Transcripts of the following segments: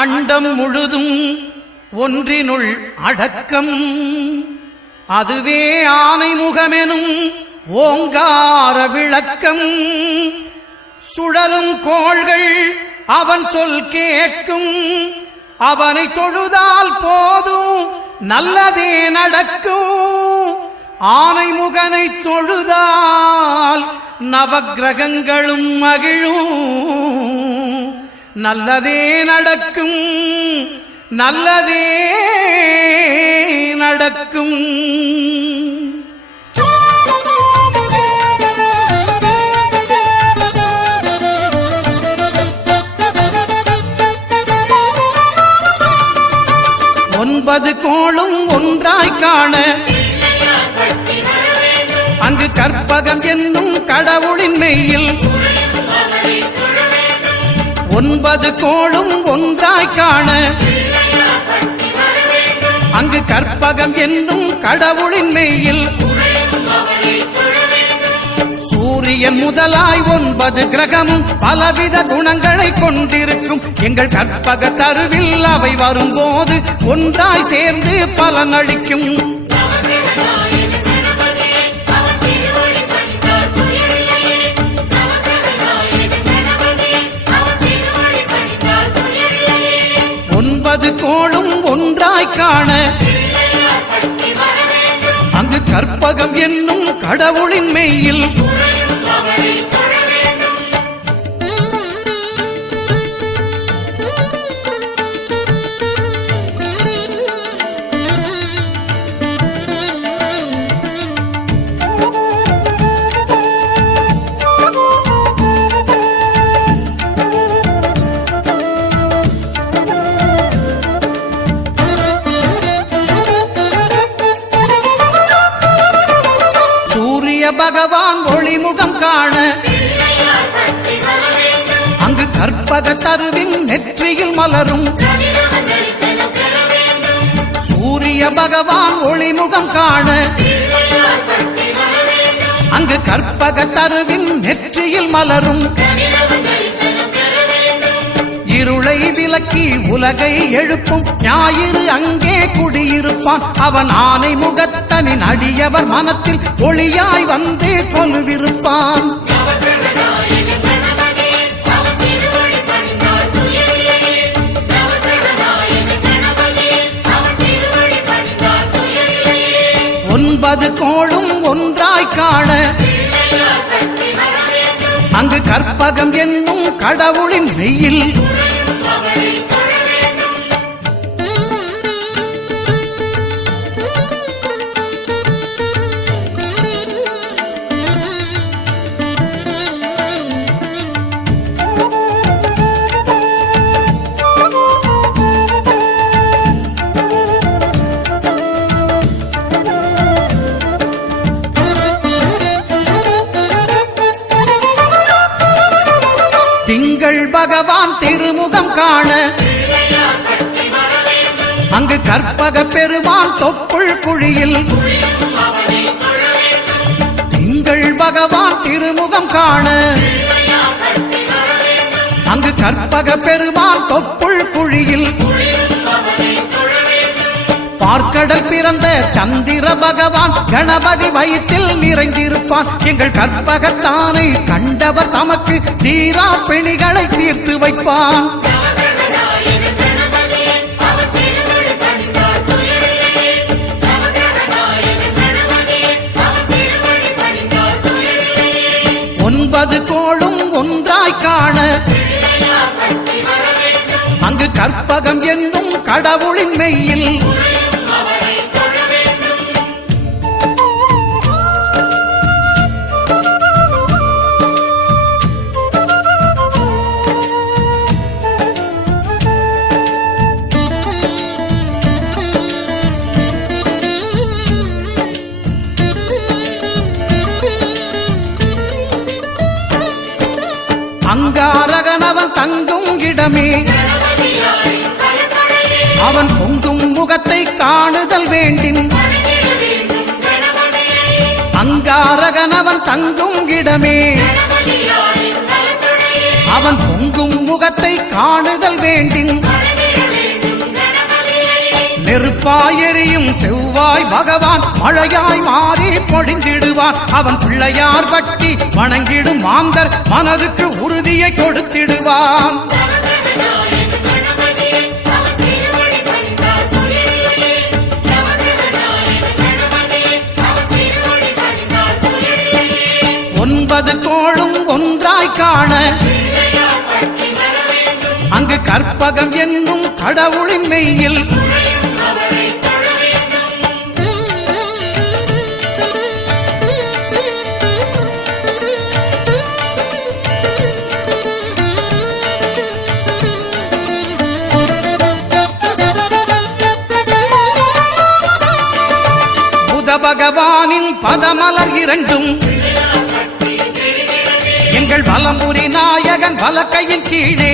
அண்டம் முழுதும் ஒன்றினுள் அடக்கம். அதுவே ஆனைமுகமெனும் ஓங்கார விளக்கம். சுழலும் கோள்கள் அவன் சொல் கேட்கும். அவனை தொழுதால் போதும் நல்லதே நடக்கும். ஆனைமுகனை தொழுதால் நவக்கிரகங்களும் மகிழும். நல்லதே நடக்கும், நல்லதே நடக்கும். ஒன்பது கோளும் ஒன்றாய் காண அங்கு கற்பகம் என்னும் கடவுளின் மெய்யில். ஒன்பது கோளும் ஒன்றாய் காண அங்கு கற்பகம் என்னும் கடவுளின் மெய்யில். சூரியன் முதலாய் 9 கிரகமும் பலவித குணங்களை கொண்டிருக்கும். எங்கள் கற்பக தருவில் அவை வரும்போது ஒன்றாய் சேர்ந்து பலனளிக்கும். கோளும் ஒன்றாய் காண அங்கு கற்பகம் என்னும் கடவுளின் மெய்யில். பகவான் ஒளிமுகம் காண அங்கு கற்பக தருவின் நெற்றியில் மலரும். சூரிய பகவான் ஒளிமுகம் காண அங்கு கற்பக தருவின் நெற்றியில் மலரும். இருளை விலக்கி உலகை எழுப்பும் ஞாயிறு அங்கே குடியிருப்பான். அவன் ஆனை முகத்தனின் அடியவர் மனத்தில் ஒளியாய் வந்து கொலுவிருப்பான். ஒன்பது கோளும் ஒன்றாய் காண அங்கு கற்பகம் என்னும் கடவுளின் மெய்யில். திங்கள் பகவான் திருமுகம் காண அங்கு கற்பக பெருமான் தொப்புள் குழியில். திங்கள் பகவான் திருமுகம் காண அங்கு கற்பக பெருமான் தொப்புள் குழியில். பார்க்கடல் பிறந்த சந்திர பகவான் கணபதி வயிற்றில் நிறைந்திருப்பான். எங்கள் கற்பகத்தானை கண்டவர் தமக்கு தீரா பிணிகளை தீர்த்து வைப்பான். ஒன்பது கோளும் ஒன்றாய் காண அங்கு கற்பகம் என்னும் கடவுளின் மெய்யில். அங்காரகனவன் தங்கும் இடமே அவன் பொங்கும் முகத்தை காணுதல் வேண்டின். அங்காரகனவன் தங்கும் இடமே அவன் பொங்கும் முகத்தை காணுதல் வேண்டின். நெருப்பாய் எரியும் செவ்வாய் பகவான் மழையாய் மாறி பொழிந்திடுவான். அவன் பிள்ளையார் பட்டி வணங்கிடும் மாந்தர் மனதுக்கு உறுதியை கொடுத்திடுவான். ஒன்பது கோளும் ஒன்றாய் காண அங்கு கற்பகம் என்னும் கடவுளின் மெய்யில் புத பகவானின் பதமலர் இரண்டும் எங்கள் வலம்புரி நாயகன் வலக்கையின் கீழே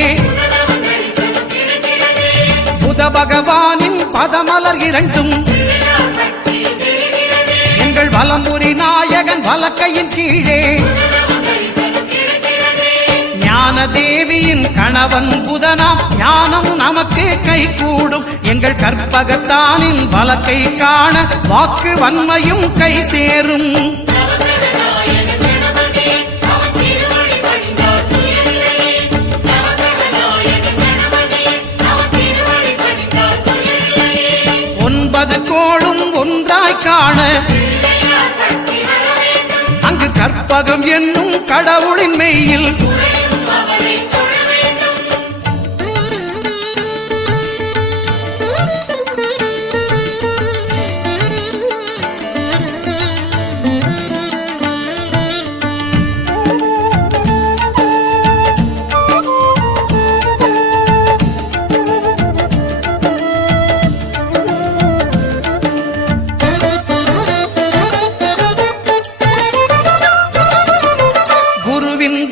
புத பகவானின் பதமலர் இரண்டும் எங்கள் வலம்புரி நாயகன் வலக்கையின் கீழே ஞான தேவியின் கணவன் புதனாம் ஞானம் நமக்கு கை கூடும். எங்கள் கற்பகத்தானின் வலக்கை காண வாக்கு வன்மையும் கை சேரும். ஒன்பது கோளும் ஒன்றாய் காண அங்கு கற்பகம் என்னும் கடவுளின் மெய்யில்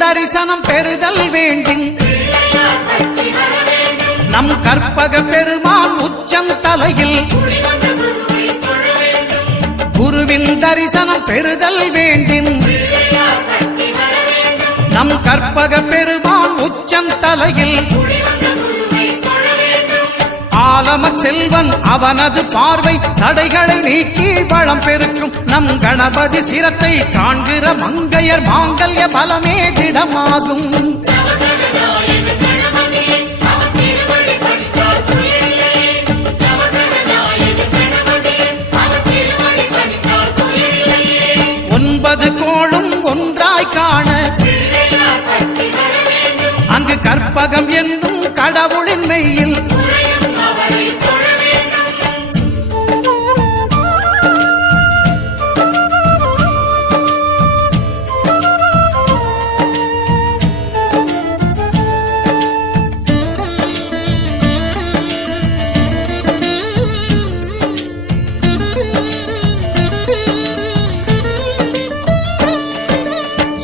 தரிசனம் பெறுதல் வேண்டின் நம் கற்பக பெருமான் உச்சம் தலையில் குருவின் தரிசனம் பெறுதல் வேண்டின் நம் கற்பக பெருமான் உச்சம் தலையில் ஆலமர் செல்வன் அவனது பார்வை தடைகளை நீக்கி வளம் பெருக்கும். நம் கணபதி சிரத்தை காண்கிற மங்கையர் மாங்கல்ய பலமே திடமாகும். ஒன்பது கோளும் ஒன்றாய் காண அங்கு கற்பகம் என்னும் கடவுளின் மெய்யில்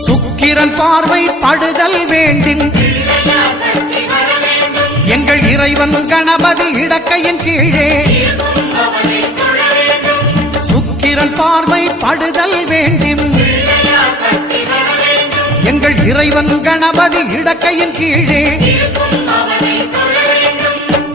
சுக்கிரன் பார்வை படுதல் வேண்டின் எங்கள் இறைவன் கணபதி இடக்கையின் கீழே சுக்கிரன் பார்வை படுதல் வேண்டின் எங்கள் இறைவன் கணபதி இடக்கையின் கீழே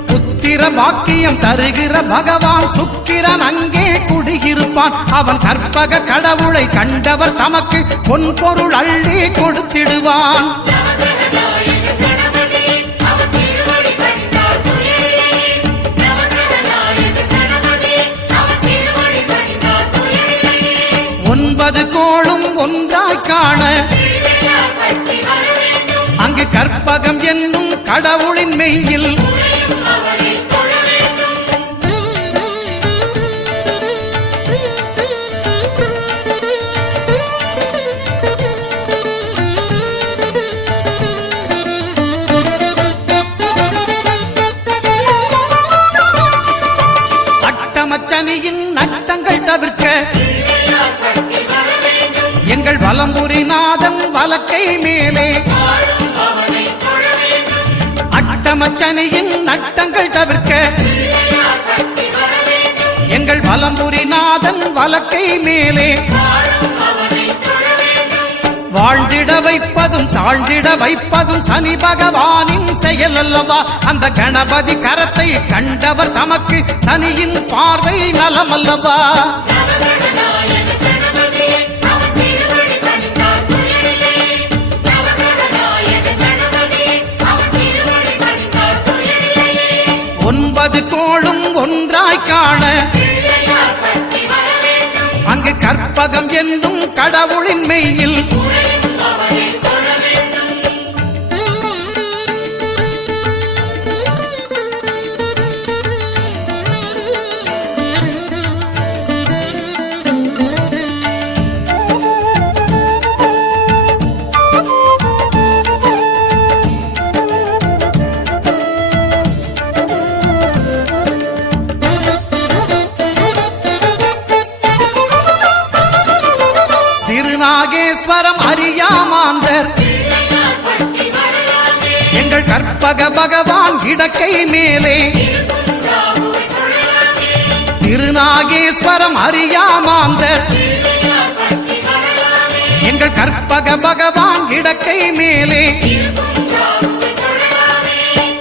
புத்திர வாக்கியம் தருகிற பகவான் சுக்கிரன் அங்கே குடியிருப்பான். அவன் கற்பக கடவுளை கண்டவர் தமக்கு பொன்பொருள் அள்ளி கொடுத்திடுவான். ஒன்பது கோளும் ஒன்றாய் காண அங்கு கற்பகம் என்னும் கடவுளின் மெய்யில் அட்டமச்சனியின் நட்டங்கள் தவிர்க்க எங்கள் வலம்புரி நாதன் வலக்கை மேலே அட்டமச்சனியின் நட்டங்கள் தவிர்க்க எங்கள் வலம்புரி நாதன் வலக்கை மேலே வாழ்ந்திட வைப்பதும் தாழ்ந்திட வைப்பதும் சனி பகவானின் செயல் அல்லவா? அந்த கணபதி கரத்தை கண்டவர் தமக்கு சனியின் பார்வை நலம் அல்லவா? ஒன்பது கோளும் ஒன்றாய் காண அங்கு கற்பகம் என்னும் கடவுளின் மெய்யில் திருநாகேஸ்வரம் அறியாமாந்தர் எங்கள் கற்பக பகவான் இடக்கை மேலே திருநாகேஸ்வரம் அறியாமாந்தர் எங்கள் கற்பக பகவான் இடக்கை மேலே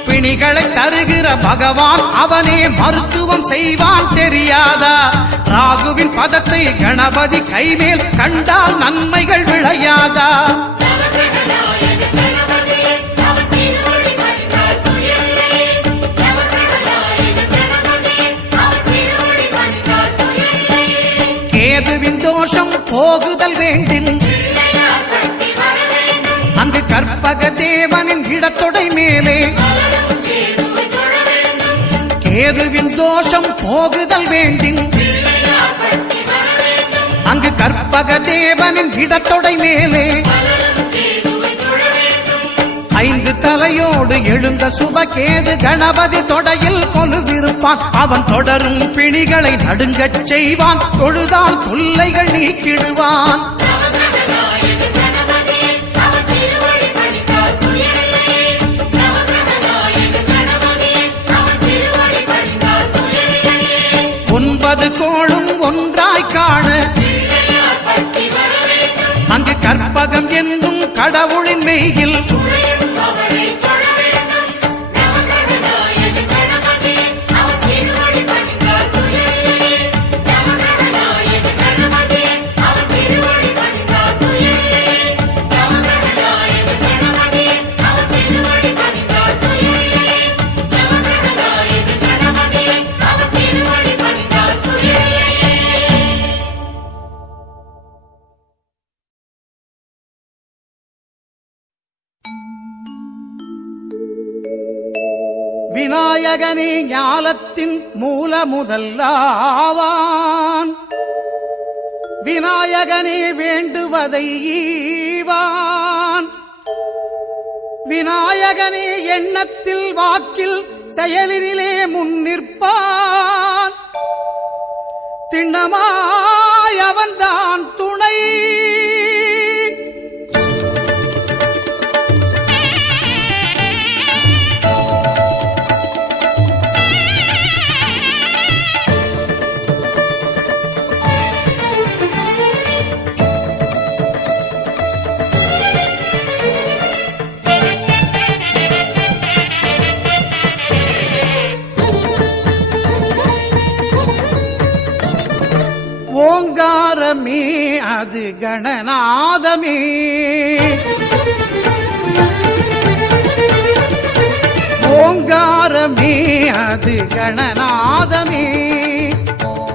பிணிகளை தருகிற பகவான் அவனே மருத்துவம் செய்வான் தெரியாதா? ராகுவின் பதத்தை கணபதி கைமேல் கண்டால் நன்மைகள் விளையாதா? கேதுவின் தோஷம் போகுதல் வேண்டின் அங்கு கற்பக தேவனின் இடத்தொடை மேலே கேதுவின் தோஷம் போகுதல் வேண்டின் அங்கு கற்பக தேவனின் இடத்தொடை மேலே ஐந்து தலையோடு எழுந்த சுபகேது கணபதி தொடையில் கொலுவிருப்பான். அவன் தொடரும் பிணிகளை நடுங்கச் செய்வான். தொழுதால் தொல்லைகள் நீக்கிடுவான். ஒன்பது கோளும் ஒன்றாய் காண அங்கு கற்பகம் என்னும் கடவுளின் மெய்யில் விநாயகனே ஞாலத்தின் மூல முதல்லாவான். விநாயகனே வேண்டுவதை ஈவான். விநாயகனே எண்ணத்தில் வாக்கில் செயலினிலே முன்னிற்பான். திண்ணமாய் அவன்தான் துணை. ஓங்காரமே அது கணநாதமே. ஓங்காரமே அது கணநாதமே.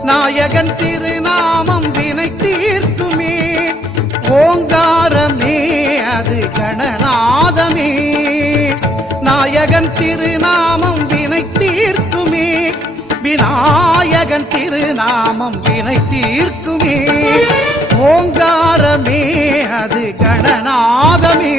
நாயகன் திருநாமம் வினை தீர்க்குமே. ஓங்காரமே அது கணநாதமே. நாயகன் திருநாமம் வினை தீர்க்குமே. விநாயகன் திருநாமம் வினை தீர்க்குமே. ஓங்காரமே அது கணநாதமே.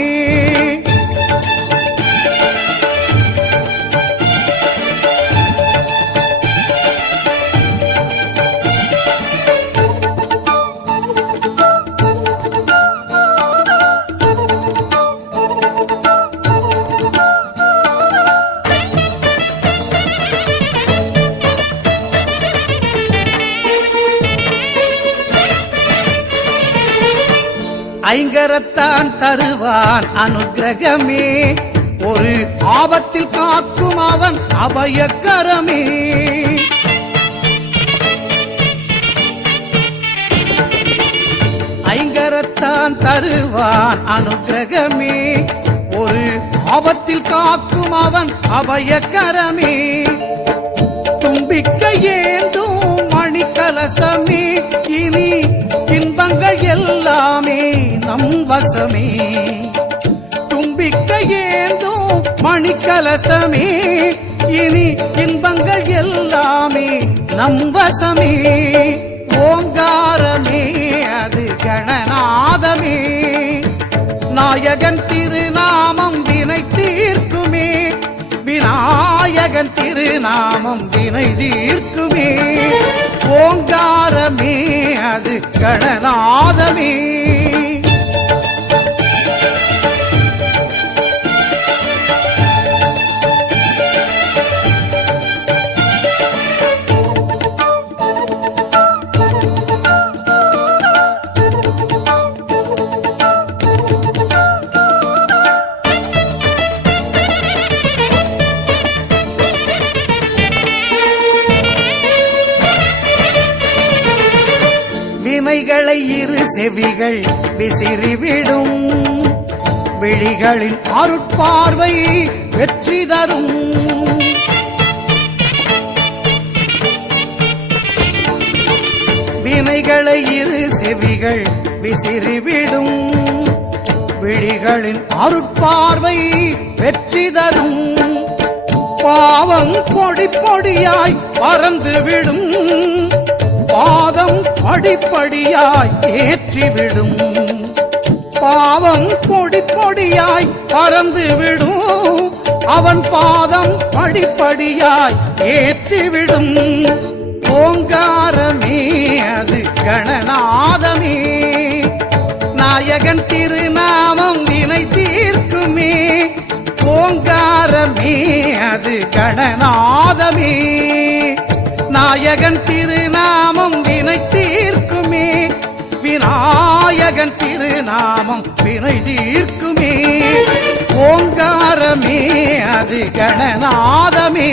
ஐங்கரத்தான் தருவான் அனுக்கிரகமே, ஒரு ஆபத்தில் காக்கும் அவன் அபயக்கரமே. ஐங்கரத்தான் தருவான் அனுக்கிரகமே, ஒரு ஆபத்தில் காக்கும் அவன் அபயக்கரமே. தும்பிக்கை ஏந்தும் மணிக்கலசமே, இனி இன்பங்கள் எல்லாமே நம் வசமே. தும்பிக்கை ஏந்தும் மணிக்கலசமே, இனி இன்பங்கள் எல்லாமே நம் வசமே. ஓங்காரமே அது கணநாதமே, நாயகன் திருநாமம் வினை தீர்க்குமே, விநாயகன் திருநாமம் வினை தீர்க்குமே. ஓங்காரமே அது கணநாதமே. வினைகளை இரு செவிகள் விசிறிவிடும், விழிகளின் அருட்பார்வை வெற்றி தரும். வினைகளை இரு செவிகள் விசிறிவிடும், விழிகளின் அருட்பார்வை வெற்றி தரும். பாவம் பொடி பொடியாய் பறந்துவிடும், பாதம் படிப்படியாய் ஏற்றிவிடும். பாவம் பொடி பொடியாய் பறந்துவிடும், அவன் பாதம் படிப்படியாய் ஏற்றிவிடும். ஓங்காரமே அது கணநாதமே, நாயகன் திருநாமம் வினை தீர்க்குமே. ஓங்காரமே அது கணநாதமே, நாயகன் திருநாமம் வினை தீர்க்குமே, விநாயகன் திருநாமம் வினை தீர்க்குமே. ஓங்காரமே அது கணநாதமே.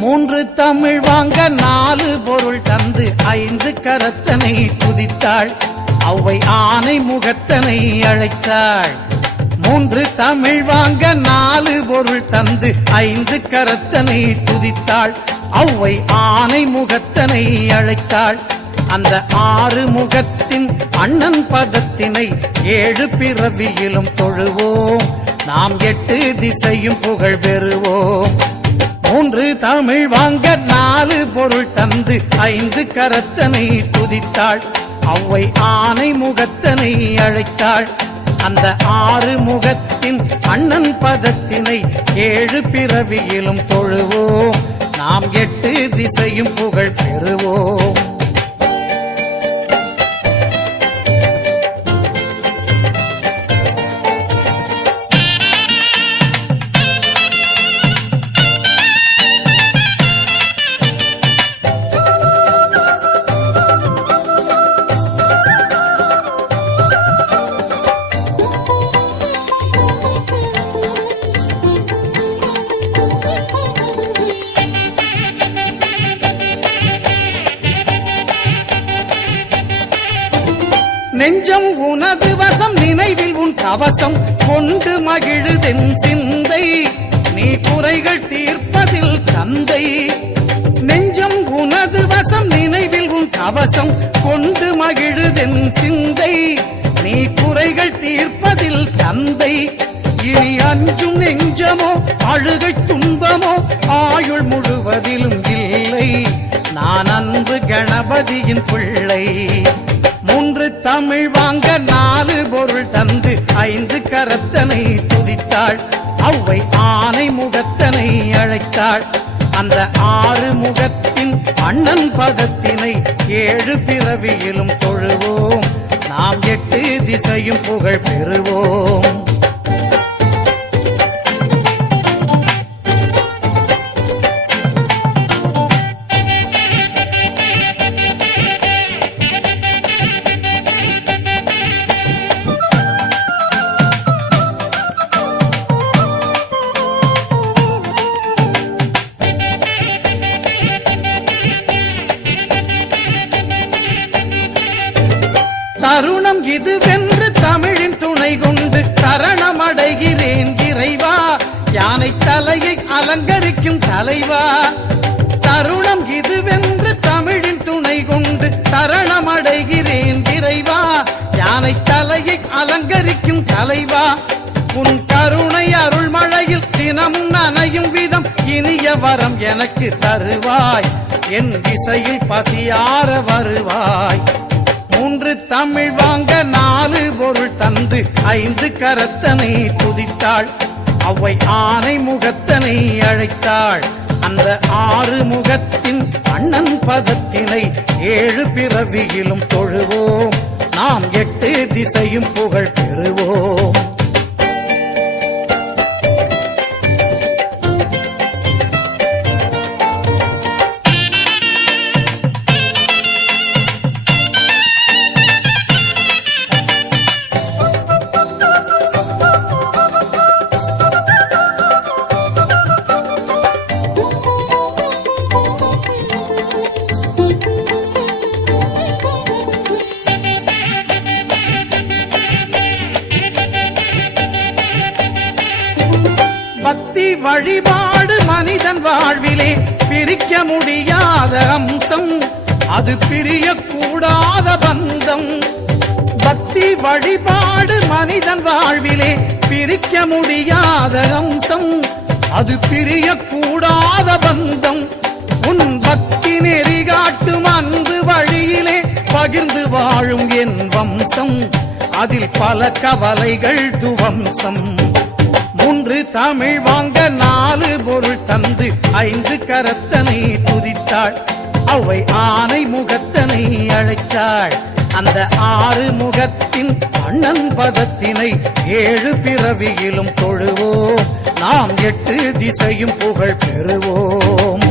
மூன்று தமிழ் வாங்க நாலு பொருள் தந்து ஐந்து கரத்தனை துதித்தாள், அவ்வை ஆனை முகத்தனை அழைத்தாள். மூன்று தமிழ் வாங்க நாலு பொருள் தந்து ஐந்து கரத்தனை துதித்தாள், அவ்வை ஆனை முகத்தனை அழைத்தாள். அந்த ஆறு முகத்தின் அண்ணன் பதத்தினை ஏழு பிறவியிலும் தொழுவோம், நாம் எட்டு திசையும் புகழ் பெறுவோம். மூன்று தமிழ் வாங்க நாலு பொருள் தந்து ஐந்து கரத்தனை துதித்தாள், அவ்வை ஆனை முகத்தனை அழைத்தாள். அந்த ஆறு முகத்தின் அண்ணன் பதத்தினை ஏழு பிறவியிலும் தொழுவோம், நாம் எட்டு திசையும் புகழ் பெறுவோம். நெஞ்சம் உனது வசம், நினைவில் உன் கவசம் கொண்டு மகிழுதென் சிந்தை, நீ குறைகள் தீர்ப்பதில் தந்தை. நெஞ்சம் உனது வசம், நினைவில் உன் கவசம் கொண்டு மகிழுதென் சிந்தை, நீ குறைகள் தீர்ப்பதில் தந்தை. இனி அஞ்சும் நெஞ்சமோ அழுகை துன்பமோ ஆயுள் முழுவதிலும் இல்லை, இல்லை, நான் அன்பு கணபதியின் பிள்ளை. 3 தமிழ் வாங்க 4 பொருள் தந்து 5 கரத்தனை துதித்தாள். அவ்வை ஆனை முகத்தனை அழைத்தாள். அந்த 6 முகத்தின் அண்ணன் பதத்தினை 7 பிறவியிலும் தொழுவோம். நாம் 8 திசையும் புகழ் பெறுவோம். தருணம் இதுவென்று தமிழின் துணை கொண்டு சரணமடைகிறேன் இறைவா, யானை தலையை அலங்கரிக்கும் தலைவா. தருணம் இதுவென்று தமிழின் துணை கொண்டு சரணமடைகிறேன் இறைவா, யானை தலையை அலங்கரிக்கும் தலைவா. உன் கருணை அருள்மழையில் தினமும் நனையும் விதம் இனிய வரம் எனக்கு தருவாய். என் திசையில் பசியார வருவாய். 3 தமிழ் வாங்க 4 பொருள் தந்து 5 கரத்தனை துதித்தாள். அவ்வை ஆனை முகத்தனை அழைத்தாள். அந்த 6 முகத்தின் அண்ணன் பதத்தினை 7 பிறவியிலும் தொழுவோம். நாம் 8 திசையும் புகழ் பெறுவோம். பக்தி வழிபாடு மனிதன் வாழ்விலே பிரிக்க முடியாத அம்சம், அது பிரியக்கூடாத பந்தம். பக்தி வழிபாடு மனிதன் வாழ்விலே பிரிக்க முடியாத அம்சம், அது பிரியக்கூடாத பந்தம். உன் பக்தி நெறி காட்டும் அன்பு வழியிலே பகிர்ந்து வாழும் என் வம்சம், அதில் பல கவலைகள் துவம்சம். 3 தமிழ் வாங்க 4 பொருள் தந்து 5 கரத்தனை துதித்தாள். அவ்வை ஆனை முகத்தனை அழைத்தாள். அந்த 6 முகத்தின் அண்ணன் பதத்தினை 7 பிறவியிலும் தொழுவோம். நாம் 8 திசையும் புகழ் பெறுவோம்.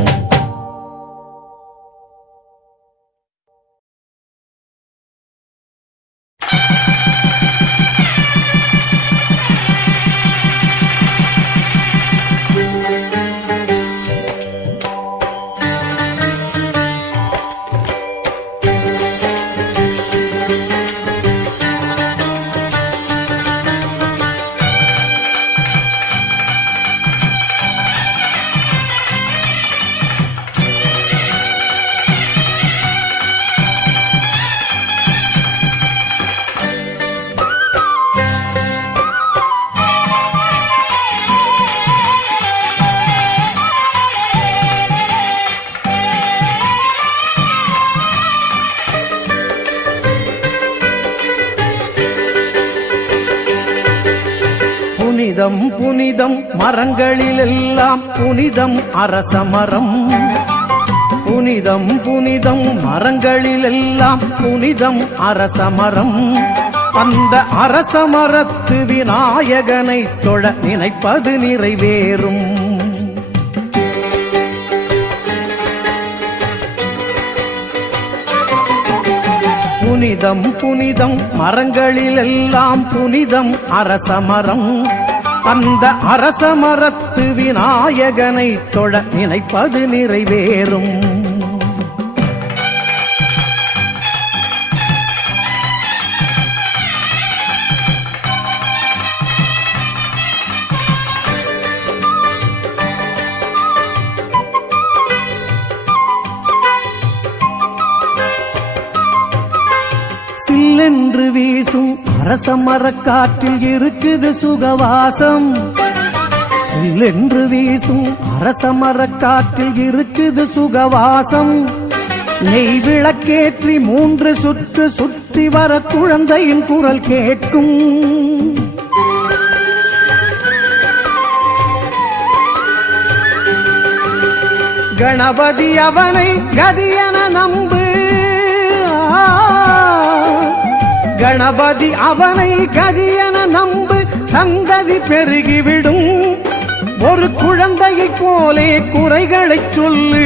புனிதம் புனிதம் மரங்களிலெல்லாம் புனிதம் அரசமரம். புனிதம் புனிதம் மரங்களிலெல்லாம் புனிதம் அரசமரம். அந்த அரசமரத்து விநாயகனை தொழ நினைப்பது நிறைவேறும். புனிதம் புனிதம் மரங்களிலெல்லாம் புனிதம் அரசமரம். அந்த அரசமரத்து விநாயகனை தொழ நினைப்பது நிறைவேறும். சில்லென்று வீசும் அரசமரக்காற்றில் இருக்குது சுகவாசம். சில்லென்று வீசும் அரசமரக் காற்றில் இருக்குது சுகவாசம். நெய் விளக்கேற்றி 3 சுற்று சுற்றி வர குழந்தையின் குரல் கேட்கும். கணபதி அவனை கதியென நம்பு, கணபதி அவனை கதியென நம்பு, சந்ததி பெருகிவிடும். ஒரு குழந்தையைப் போலே குறைகளைச் சொல்லு,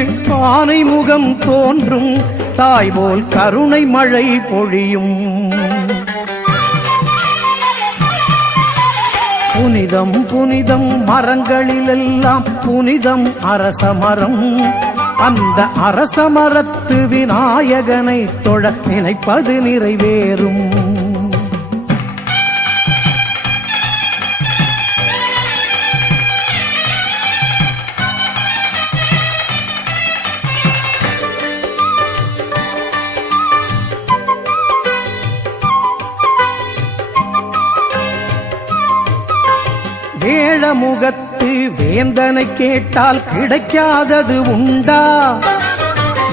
ஆனை முகம் தோன்றும், தாய் போல் கருணை மழை பொழியும். புனிதம் புனிதம் மரங்களிலெல்லாம் புனிதம் அரச மரம். அந்த அரச மரத்து விநாயகனை தொழ நினைப்பது நிறைவேறும். வேழமுகத்து வேந்தனை கேட்டால் கிடைக்காதது உண்டா?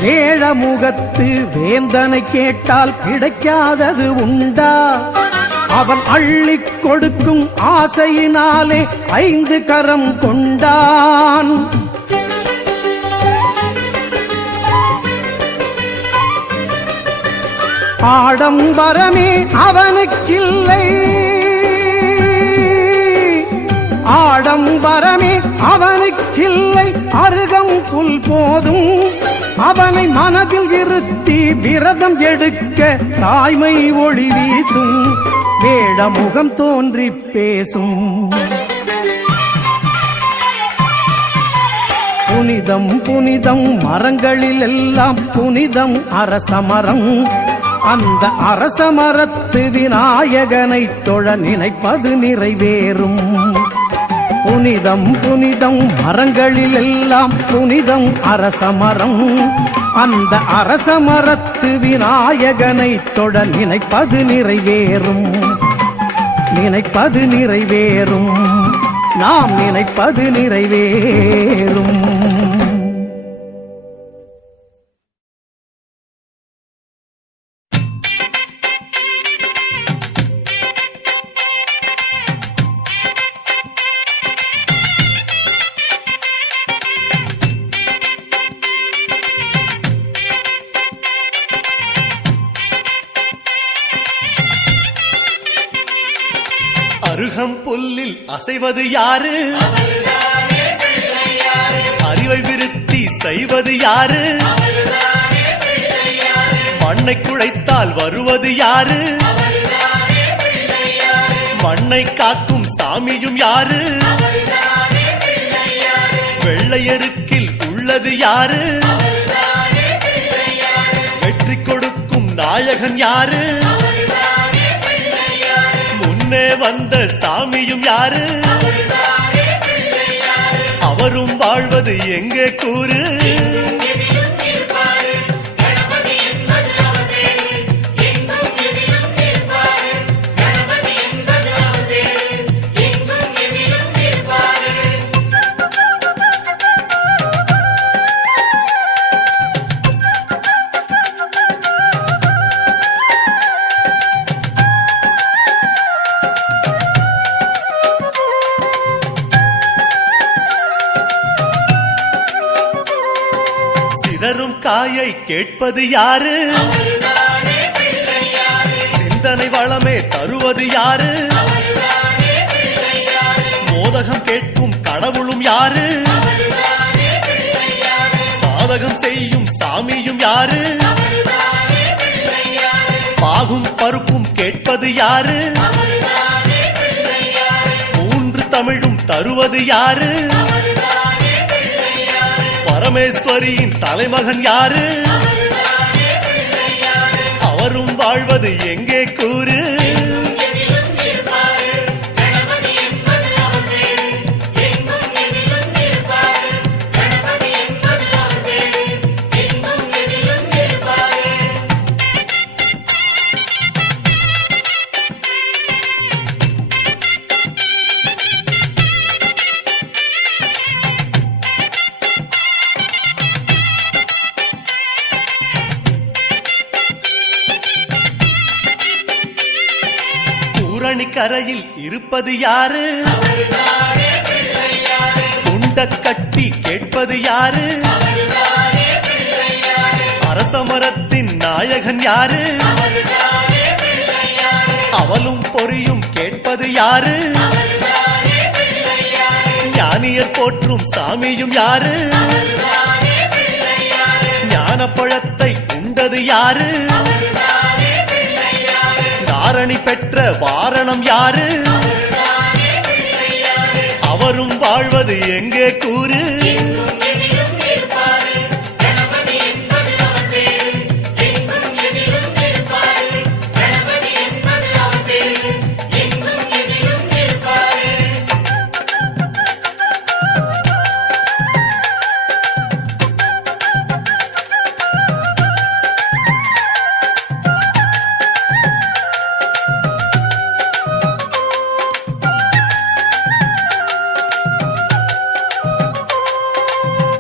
வேழமுகத்து வேந்தனை கேட்டால் கிடைக்காதது உண்டா? அவன் அள்ளிக் கொடுக்கும் ஆசையினாலே 5 கரம் கொண்டான். ஆடம்பரமே அவனுக்கில்லை, ஆடம்பரமே அவனுக்கில்லை, அருகம் புல் போதும். அவனை மனதில் இருத்தி விரதம் எடுக்க தாய்மை ஒளி வீசும், வேடமுகம் தோன்றி பேசும். புனிதம் புனிதம் மரங்களிலெல்லாம் புனிதம் அரச மரம். அந்த அரச மரத்து விநாயகனை தொழ நினைப்பது நிறைவேறும். புனிதம் புனிதம் மரங்களிலெல்லாம் புனிதம் அரச மரம். அந்த அரச மரத்து விநாயகனை தொழ நினைப்பது நிறைவேறும். நினைப்பது நிறைவேறும், நாம் நினைப்பது நிறைவேறும். அருகம் புல்லில் அசைவது யாரு? அறிவை விருத்தி செய்வது யாரு? மண்ணை குழைத்தால் வருவது யாரு? மண்ணை காக்கும் சாமியும் யாரு? வெள்ளையருக்கில் உள்ளது யாரு? வெற்றி கொடுக்கும் நாயகன் யாரு? முன்னே வந்த சாமியும் யாரு? அவரும் வாழ்வது எங்கே கூறு? சிதறும் காயை கேட்பது யாரு? சிந்தனை வளமே தருவது யாரு? மோதகம் கேட்கும் கடவுளும் யாரு? சாதகம் செய்யும் சாமியும் யாரு? பாகும் பருப்பும் கேட்பது யாரு? 3 தமிழும் தருவது யாரு? பரமேஸ்வரியின் தலைமகன் யாரு? அவரும் வாழ்வது எங்கே கூறு? ஊரணி கரையில் இருப்பது யாரு துண்ட கட்டி கேட்பது யாரு அரசமரத்தின் நாயகன் யாரு அவளும் பொறியும் கேட்பது யாரு ஞானியர் போற்றும் சாமியும் யாரு ஞானப்பழத்தை உண்டது யாரு தாரணி பெற்ற வாரணம் யாரு அவரும் வாழ்வது எங்கே கூறு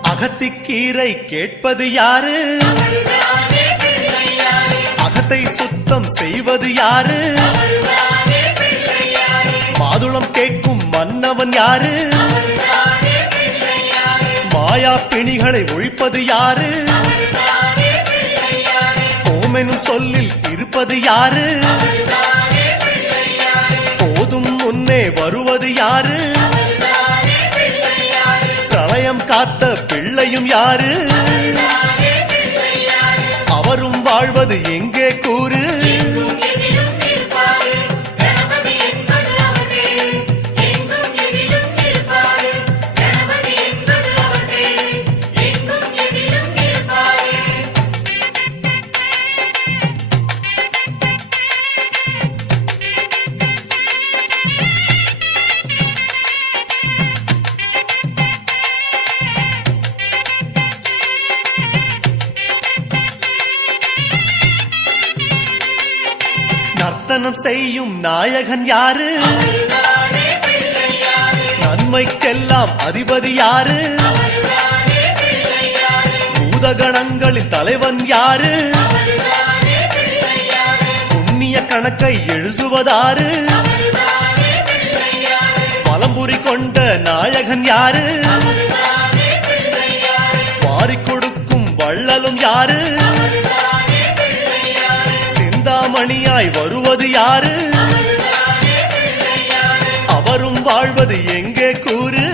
அகத்திக்கீரை கேட்பது யாரு அகத்தை சுத்தம் செய்வது யாரு மாதுளம் கேட்கும் மன்னவன் யாரு மாயா பிணிகளை ஒழிப்பது யாரு ஓமெனும் சொல்லில் இருப்பது யாரு போதும் முன்னே வருவது யாரு பிரளயம் காத்த பிள்ளையும் யாரு அவரும் வாழ்வது எங்கே கூறு நர்த்தனம் செய்யும் நாயகன் யாரு நன்மைக்கெல்லாம் அதிபதி யாரு பூதகணங்களின் தலைவன் யாரு புண்ணிய கணக்கை எழுதுவதாரு பலம்புரி கொண்ட நாயகன் யாரு வாரிக் கொடுக்கும் வள்ளலும் யாரு மணியாய் வருவது யாரு அவரும் வாழ்வது எங்கே கூறு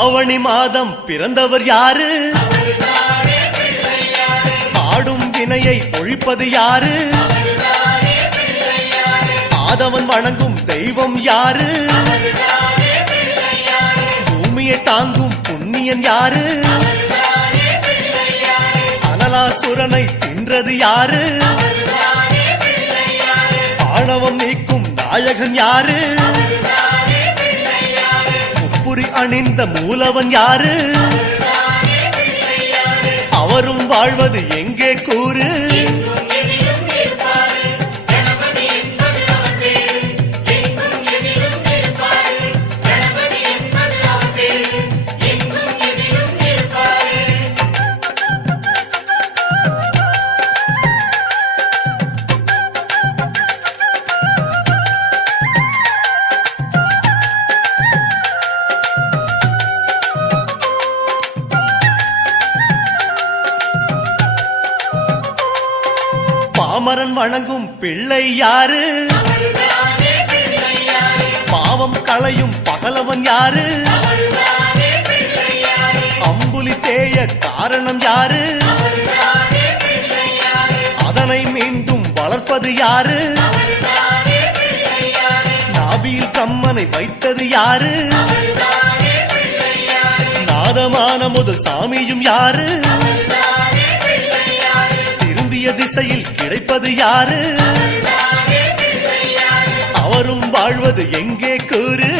ஆவணி மாதம் பிறந்தவர் யாரு ஆடும் வினையை ஒழிப்பது யாரு ஆதவன் வணங்கும் தெய்வம் யாரு பூமியை தாங்கும் புண்ணியன் யாரு அனலாசுரனை தின்றது யாரு ஆணவம் நீக்கும் நாயகன் யாரு அணிந்த மூலவன் யாரு அவரும் வாழ்வது எங்கே கூறு பாமரன் வணங்கும் பிள்ளை யாரு பாவம் களையும் பகலவன் யாரு அம்புலி தேய காரணம் யாரு அதனை மீண்டும் வளர்ப்பது யாரு நாபியில் பிரம்மனை வைத்தது யாரு நாதமான முதல் சாமியும் யாரு திரும்பிய திசையில் கிடைப்பது யாரு அவர் வாழ்வது எங்கே கூறு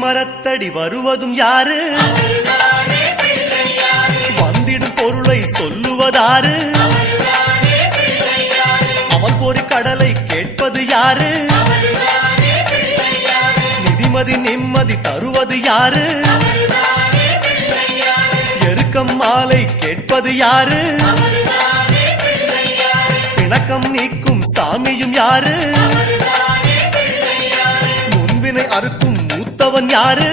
மரத்தடி வருவதும் யாரு வந்திடும் பொருளை சொல்லுவதாரு அவன் ஒரு கடலை கேட்பது யாரு நிதிமதி நிம்மதி தருவது யாரு எருக்கம் மாலை கேட்பது யாரு பிணக்கம் நீக்கும் சாமியும் யாரு முன்வினை அறுக்கும் மூத்தவன் யாரு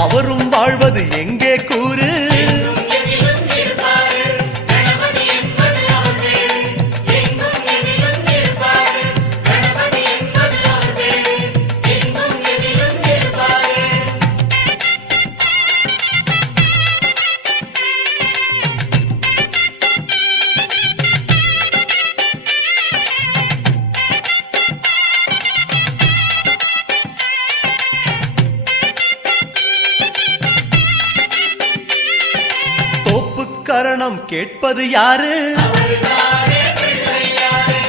அவரும் வாழ்வது எங்கே கூறு கரணம் கேட்பது யாரு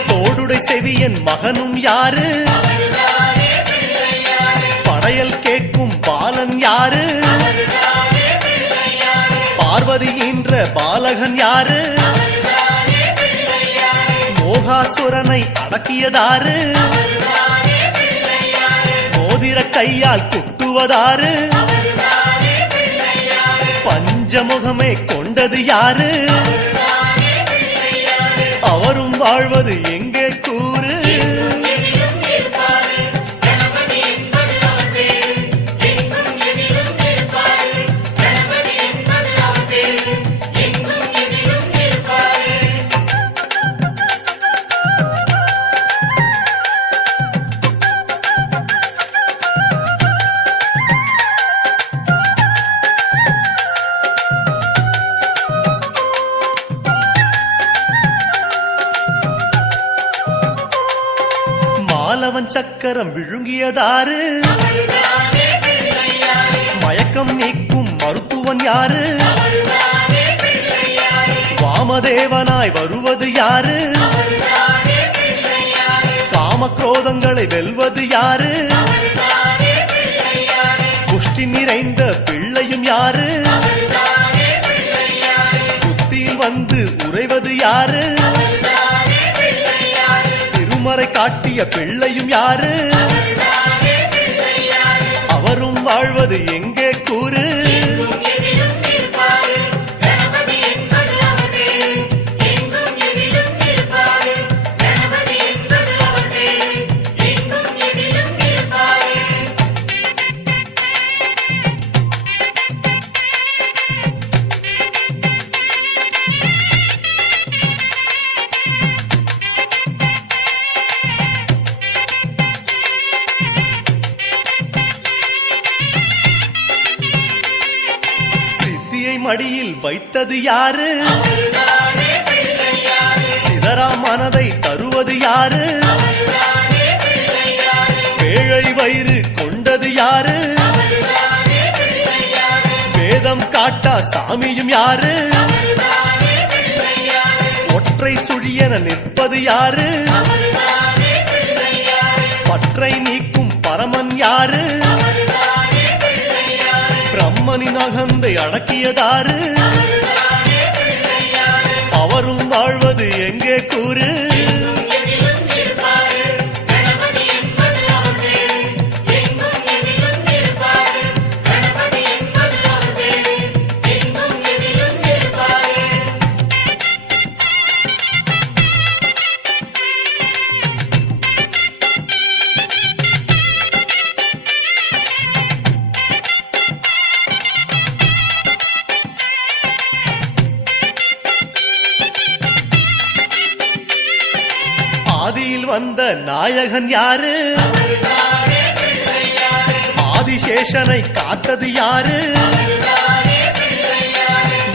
தோடுடை செவியன் மகனும் யாரு படையல் கேட்கும் பாலன் யாரு பார்வதி என்ற பாலகன் யாரு மோகாசுரனை அடக்கியதாரு மோதிர கையால் குட்டுவதாரு பஞ்சமுகமே கொண்டது யாரு அவரும் வாழ்வது எங்கே கூறு மாலவன் சக்கரம் விழுங்கியதாரு மயக்கம் நீக்கும் மருத்துவன் யாரு வாமதேவனாய் வருவது யாரு காமக்ரோதங்களை வெல்வது யாரு புஷ்டி நிறைந்த பிள்ளையும் யாரு புத்தியில் வந்து உறைவது யாரு திருமறை காட்டிய பிள்ளையும் யாரு அவரும் வாழ்வது எங்கே கூறு மடியில் வைத்தது யாரு சிதறா மனதை தருவது யாரு பேழை வயிறு கொண்டது யாரு வேதம் காட்டா சாமியும் யாரு ஒற்றை சுழியென நிற்பது யாரு பற்றை நீக்கும் பரமன் யாரு பிரம்மனின் அகந்தை அடக்கியதாரு அவரும் வாழ்வது எங்கே கூறு ஆதியில் வந்த நாயகன் யாரு? ஆதிசேஷனை காத்தது யாரு?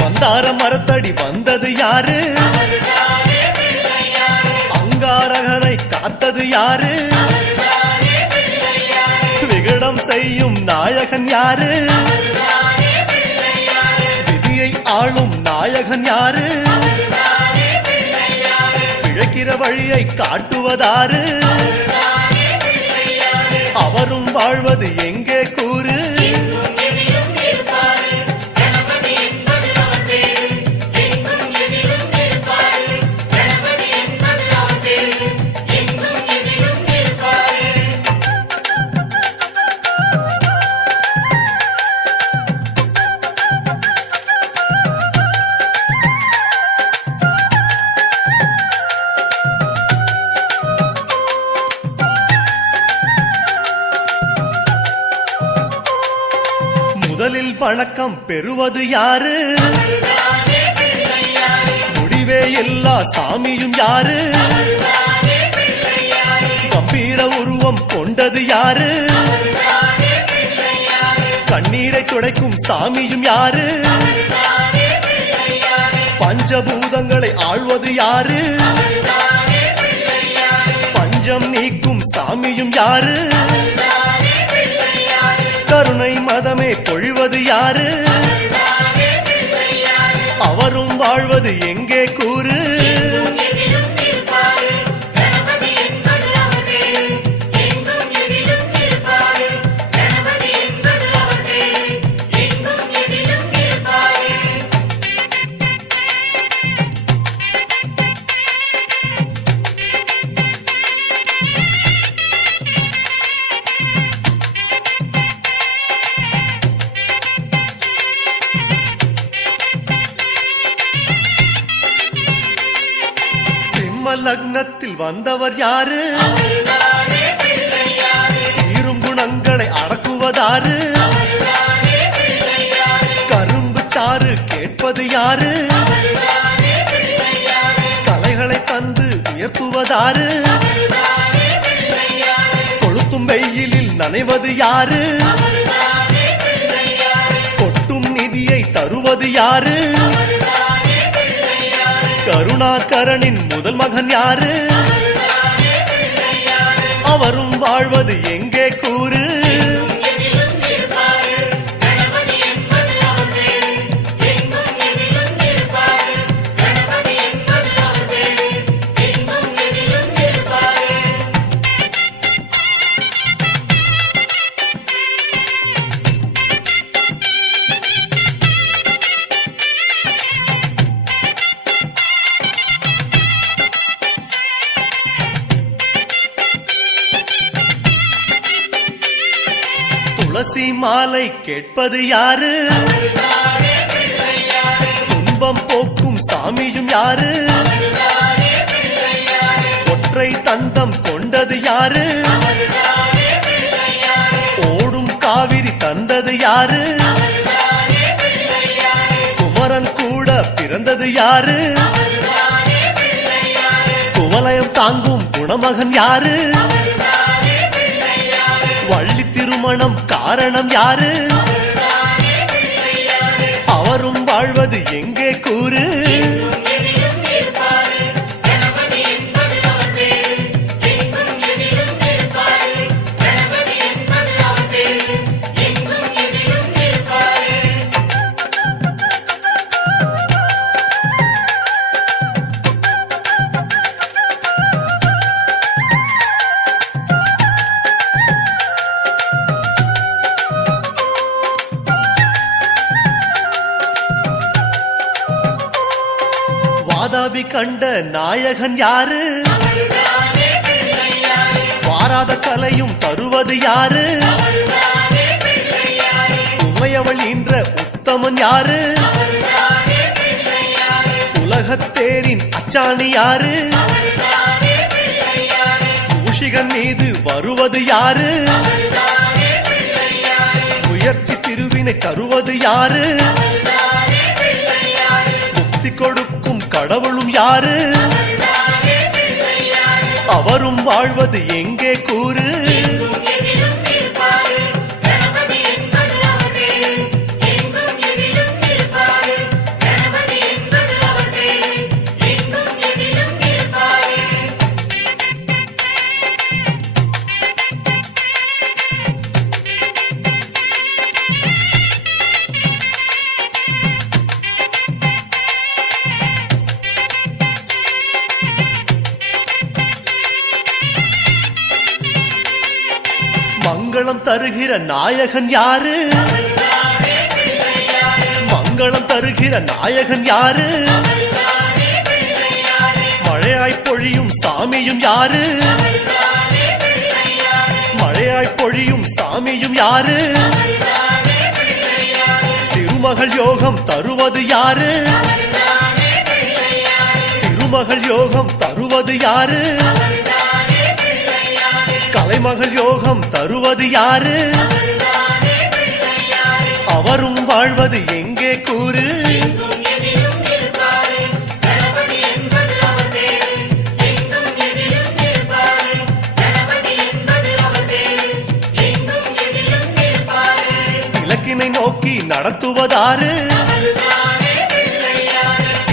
மந்தார மரத்தடி வந்தது யாரு? அங்காரகனை காத்தது யாரு? விகடம் செய்யும் நாயகன் யாரு? விதியை ஆளும் நாயகன் யாரு? பிழைக்கிற வழியை காட்டுவதாரு? அவரும் வாழ்வது எங்கே கூறு? முதலில் வணக்கம் பெறுவது யாரு? முடிவே எல்லா சாமியும் யாரு? கம்பீர உருவம் கொண்டது யாரு? கண்ணீரை துடைக்கும் சாமியும் யாரு? பஞ்சபூதங்களை ஆள்வது யாரு? பஞ்சம் நீக்கும் சாமியும் யாரு? கருணை மதமே பொழிவது யாரு? அவரும் வாழ்வது எங்கே கூறு? லக்னத்தில் வந்தவர் யாரு? சீரும் குணங்களை அடக்குவதாரு? கரும்பு சாறு கேட்பது யாரு? கலைகளை தந்து உயர்த்துவதாரு? கொளுத்தும் வெயிலில் நனைவது யாரு? கொட்டும் நிதியை தருவது யாரு? கருணாகரனின் முதல் மகன் யாரு? அவரும் வாழ்வது எங்கே கூறு? துளசி மாலை கேட்பது யாரு? துன்பம் போக்கும் சாமியும் யாரு? ஒற்றை தந்தம் கொண்டது யாரு? ஓடும் காவிரி தந்தது யாரு? குமரன் கூட பிறந்தது யாரு? குவலயம் தாங்கும் குணமகன் யாரு? வள்ளி திருமணம் காரணம் யாரு? அவரும் வாழ்வது எங்கே கூறு? வாதாபி கண்ட நாயகன் யாரு? வாராத கலையும் தருவது யாரு? உமையவள் என்ற உத்தமன் யாரு? உலகத்தேரின் அச்சாணி யாரு? மூஷிகன் மீது வருவது யாரு? முயற்சி திருவினை தருவது யாரு? முக்தி கொடுக்கும் கடவுளும் யாரு? அவரும் வாழ்வது எங்கே கூறு மங்களம் தருகிற நாயகன் யாரு மங்களம் தருகிற நாயகன் யாரு மழையாய் பொழியும் சாமியும் யாரு மழையாய் பொழியும் சாமியும் யாரு திருமகள் யோகம் தருவது யாரு திருமகள் யோகம் தருவது யாரு கலைமகள் யோகம் தருவது யாரு அவரும் வாழ்வது எங்கே கூறு இலக்கினை நோக்கி நடத்துவதாறு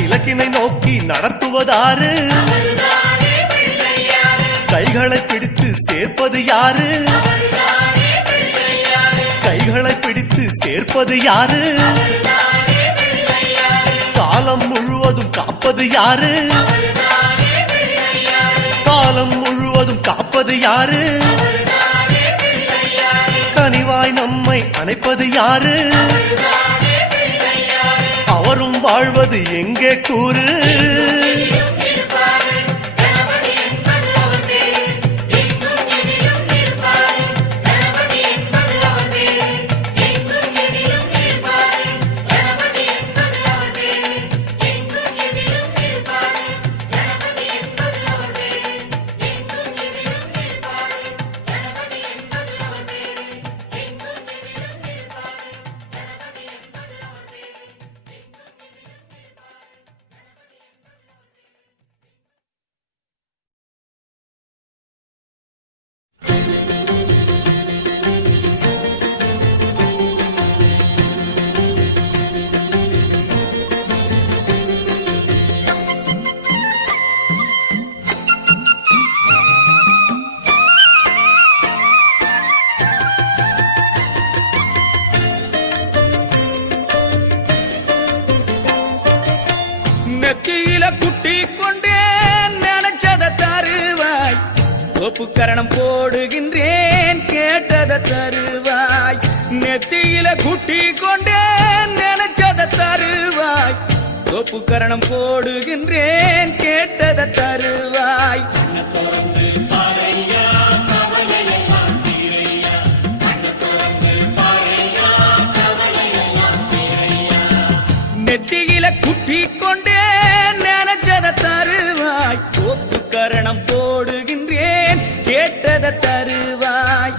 இலக்கினை நோக்கி நடத்துவதாறு கைகளை பிடித்து சேர்ப்பது யாரு கைகளை பிடித்து சேர்ப்பது யாரு காலம் முழுவதும் காப்பது யாரு காலம் முழுவதும் காப்பது யாரு கனிவாய் நம்மை அணைப்பது யாரு அவரும் வாழ்வது எங்கே கூறு நெத்தியில குட்டி கொண்டே நினைச்சத தருவாய் ஒப்புக்கரணம் போடுகின்றேன் கேட்டத தருவாய் நெத்தியில குட்டி கொண்டே நினைச்சத தருவாய் ஒப்புக்கரணம் போடுகின்றேன் கேட்டத தருவாய் நெத்தியில குட்டி கொண்டே நினைச்சத தருவாய் ஒப்புக்கரணம் போடுகின்றேன் கேட்டத தருவாய்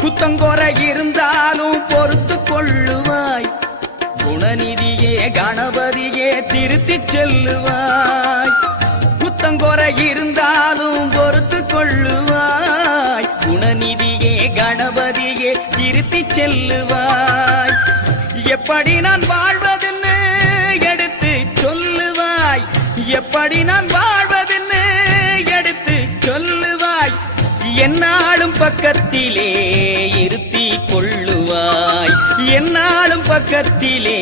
குத்தங்கொரை இருந்தாலும் பொறுத்து கொள்ளுவாய் குணநிதியே கணபதியே திருத்திச் செல்லுவாய் குத்தங்கொரை இருந்தாலும் பொறுத்து கொள்ளுவாய் குணநிதியே கணபதியே திருத்திச் செல்லுவாய் எப்படி நான் வாழ்வதென்னு எடுத்து சொல்லுவாய் எப்படி நான் வாழ்வதென்னு எடுத்து சொல்லுவாய் என்னாலும் பக்கத்திலே இருத்தி கொள்ளுவாய் என்னாலும் பக்கத்திலே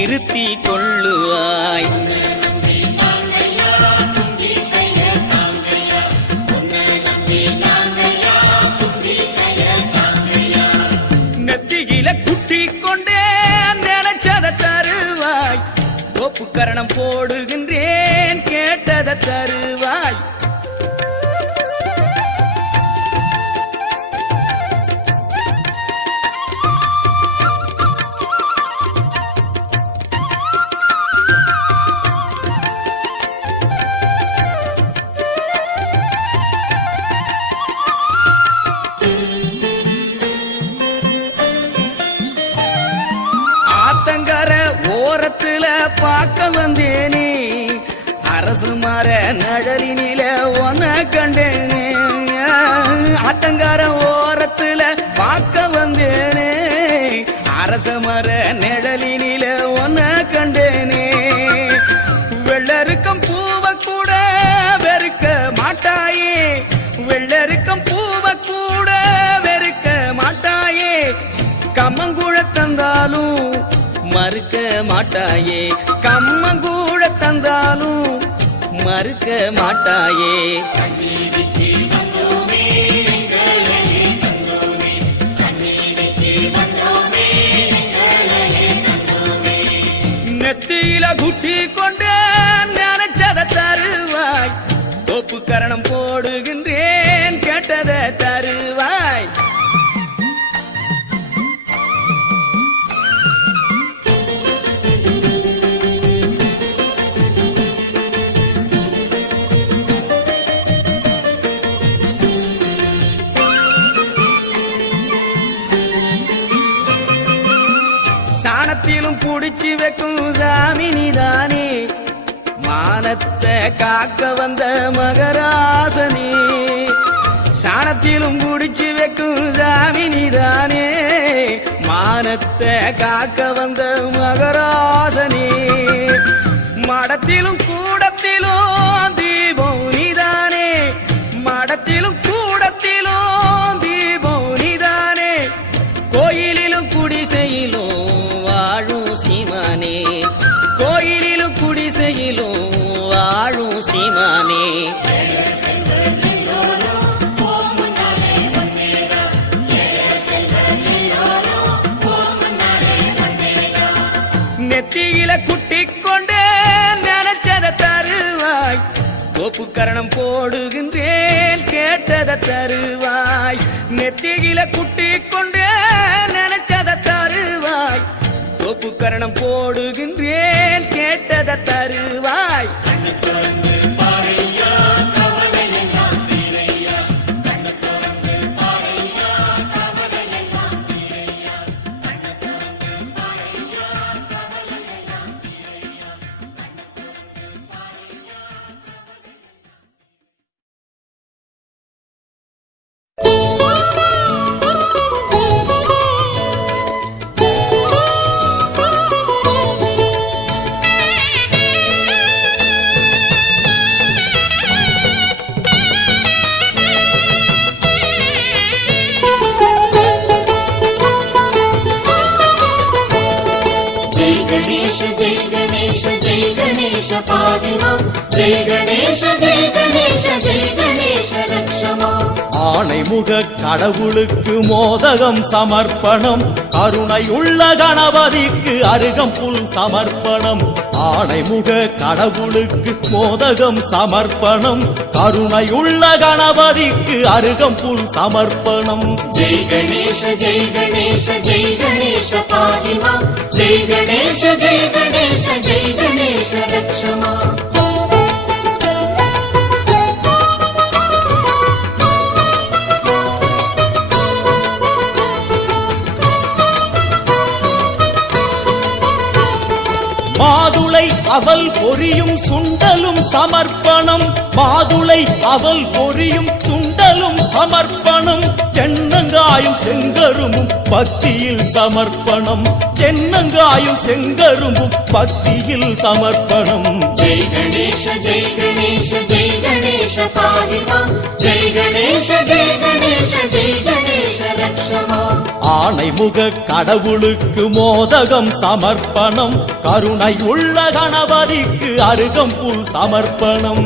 இருத்தி கொள்ளுவாய் நெத்தியில குட்டி கொண்டே நினைச்சத தருவாய் ஒப்புக்கரணம் போடுகின்றேன் கேட்டத தருவாய் அரசு மர நழலினில ஒன்ன கண்டேனே ஆத்தங்கார ஓரத்துல பார்க்க வந்தேனே அரச மர நிழலினில ஒன்ன கண்டேனே வெள்ளருக்கம் பூவ கூட வெறுக்க மாட்டாயே வெள்ளருக்கம் பூவ கூட வெறுக்க மாட்டாயே கம்மங்கூழ தந்தாலும் மறுக்க மாட்டாயே கம்மங்கூழ தந்தாலும் மறுக்க மாட்டாயே நெத்தியில குட்டி கொண்டு நினைச்சத தருவாய் தோப்பு கரணம் போடுகின்றேன் கேட்டத தருவாய் சாணத்திலும் புடிச்சு வைக்கும் சாமினிதானே மானத்தை காக்க வந்த மகராசனே சாணத்திலும் புடிச்சு வைக்கும் சாமினிதானே மானத்தை காக்க வந்த மகராசனே மடத்திலும் கூடத்திலும் தீபம் நீதானே மடத்திலும் கூடத்திலும் தீபம் நீதானே கோயிலிலும் குடிசையிலும் வாழும் சீமானே கோயிலிலும் குடிசையிலும் வாழும் சீமானே நெத்தியில குட்டிக் கொண்டு நினைச்சத தருவாய் கோப்பு கரணம் போடுகின்றேன் கேட்டத தருவாய் நெத்தியில குட்டிக் கொண்டு நினைச்சத தருவாய் கோப்பு கரணம் போடுகின்றேன் கேட்டத தருவாய் ஆணைமுக கடவுளுக்கு மோதகம் சமர்ப்பணம் கருணையுள்ள கணபதிக்கு அருகம்புல் சமர்ப்பணம் ஆணைமுக கடவுளுக்கு மோதகம் சமர்ப்பணம் கருணையுள்ள கணபதிக்கு அருகம்புல் சமர்ப்பணம் ஜெய் கணேஷ ஜெய் கணேஷ ஜெய் கணேஷ பாதிமா ஜெய் கணேஷ ஜெய் கணேஷ ஜெய் கணேஷ ரக்ஷமா மாதுளை அவல் பொரியும் சுண்டலும் சமர்ப்பணம் மாதுளை அவல் பொரியும் சுண்டலும் சமர்ப்பணம் தென்னங்காயும் செங்கரும்பும் பக்தியில் சமர்ப்பணம் தென்னங்காயும் செங்கரும்பும் பக்தியில் சமர்ப்பணம் ஜெய் கணேஷ ஜெய் கணேஷ ஜெய் கணேஷ பாதிமா ஜெய் கணேஷ ஜெய் கணேஷ ஜெய் கணேஷ ரக்ஷமா ஆணைமுக கடவுளுக்கு மோதகம் சமர்ப்பணம் கருணை உள்ள கணபதிக்கு அருகம்புல் சமர்ப்பணம்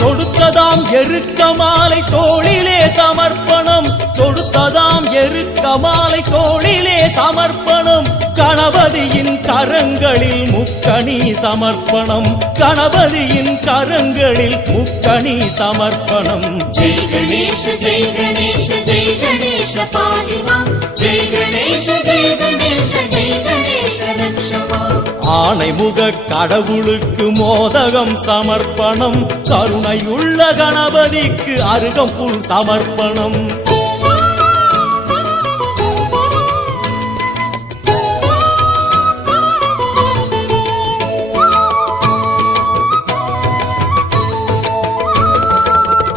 தொடுத்ததாம் எருக்க மாலை தோளிலே சமர்ப்பணம் தொடுத்ததாம் எருக்க மாலை தோளிலே சமர்ப்பணம் கணபதியின் கரங்களில் முக்கணி சமர்ப்பணம் கணபதியின் கரங்களில் முக்கணி சமர்ப்பணம் ஜெய் கணேஷ ஜெய் கணேஷ ஜெய் जय गणेश पाहि माम् जय गणेश जय गणेश जय गणेश रक्ष माम् ஆணைமுக கடவுளுக்கு மோதகம் சமர்ப்பணம் கருணையுள்ள கணபதிக்கு அருகம்புல் சமர்ப்பணம்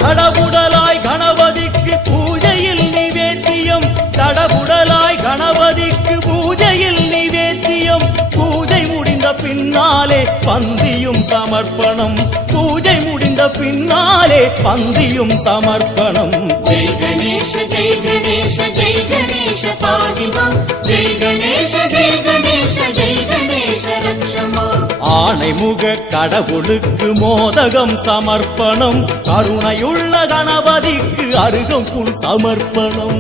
தடபுடலாய் கணபதிக்கு பூஜையில் நிவேத்தியம் தடபுடலாய் கணபதிக்கு பூஜையில் நிவேத்தியம் பூஜை முடிந்த பின்னாலே பந்தியும் சமர்ப்பணம் பூஜை முடிந்த பின்னாலே பந்தியும் சமர்ப்பணம் जय गणेश जय गणेश जय गणेश पाहि माम् जय गणेश जय गणेश जय गणेश रक्ष माम् ஆணைமுக கடவுளுக்கு மோதகம் சமர்ப்பணம் கருணையுள்ள கணபதிக்கு அருகம்புல் சமர்ப்பணம்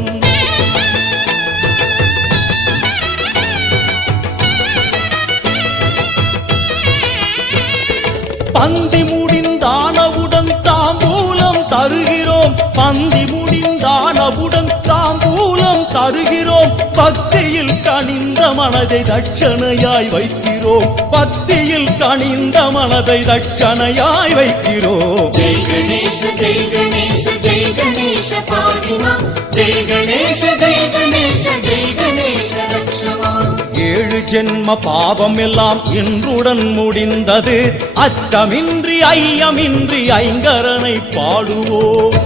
பந்தி முடிந்தானவுடன் தாம்பூலம் தருகிறோம் பந்தி முடிந்தானவுடன் தாம்பூலம் தருகிறோம் பக்தியில் கனிந்த மனதை தட்சணையாய் வைக்கிறோம் பக்தியில் கனிந்த மனதை தட்சணையாய் வைக்கிறோம் जय गणेश जय गणेश जय गणेश पाहि माम् जय गणेश जय गणेश जय गणेश रक्ष माम् ஏழு ஜென்ம பாவம் எல்லாம் இன்றுடன் முடிந்தது அச்சமின்றி ஐயமின்றி ஐங்கரனை பாடுவோம்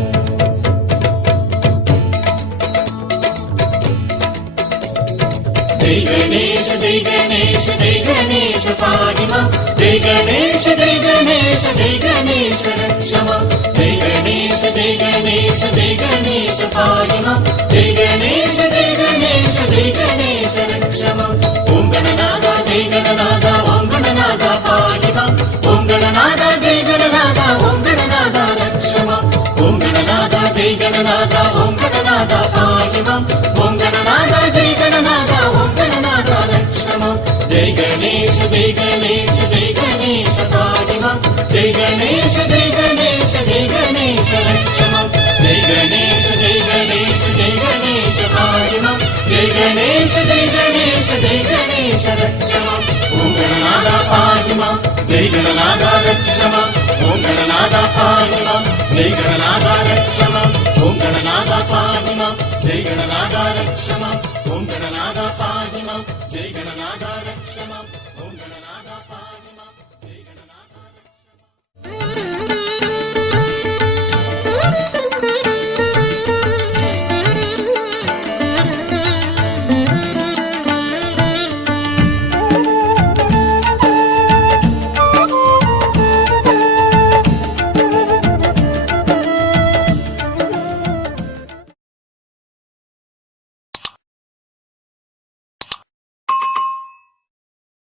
जय गणेश जय गणेश जय गणेश पाहि माम् जय गणेश जय गणेश जय गणेश रक्ष माम् जय गणेश जय गणेश जय गणेश पाहि माम् जय गणेश जय गणेश जय गणेश रक्ष माम् ॐ गणनाथ जय गणनाथ ॐ गणनाथ पाहि माम् ॐ गणनाथ जय गणनाथ ॐ गणनाथ रक्ष माम् ॐ गणनाथ जय गणनाथ ॐ गणनाथ पाहि माम् ॐ गणनाथ जय गणनाथ ॐ गणनाथ रक्ष माम् जय गणेश जय गणेश जय गणेश पाहि माम् जय गणेश जय गणेश जय गणेश रक्ष माम् जय गणेश जय गणेश जय गणेश पाहि माम् जय गणेश जय गणेश जय गणेश रक्ष माम् ॐ गणनाथ पाहि माम् जय गणनाथ रक्ष माम् ॐ गणनाथ पाहि माम् जय गणनाथ रक्ष माम् ॐ गणनाथ पाहि माम् जय गणनाथ रक्ष माम् ॐ गणनाथ पाहि माम् जय गणनाथ रक्ष माम्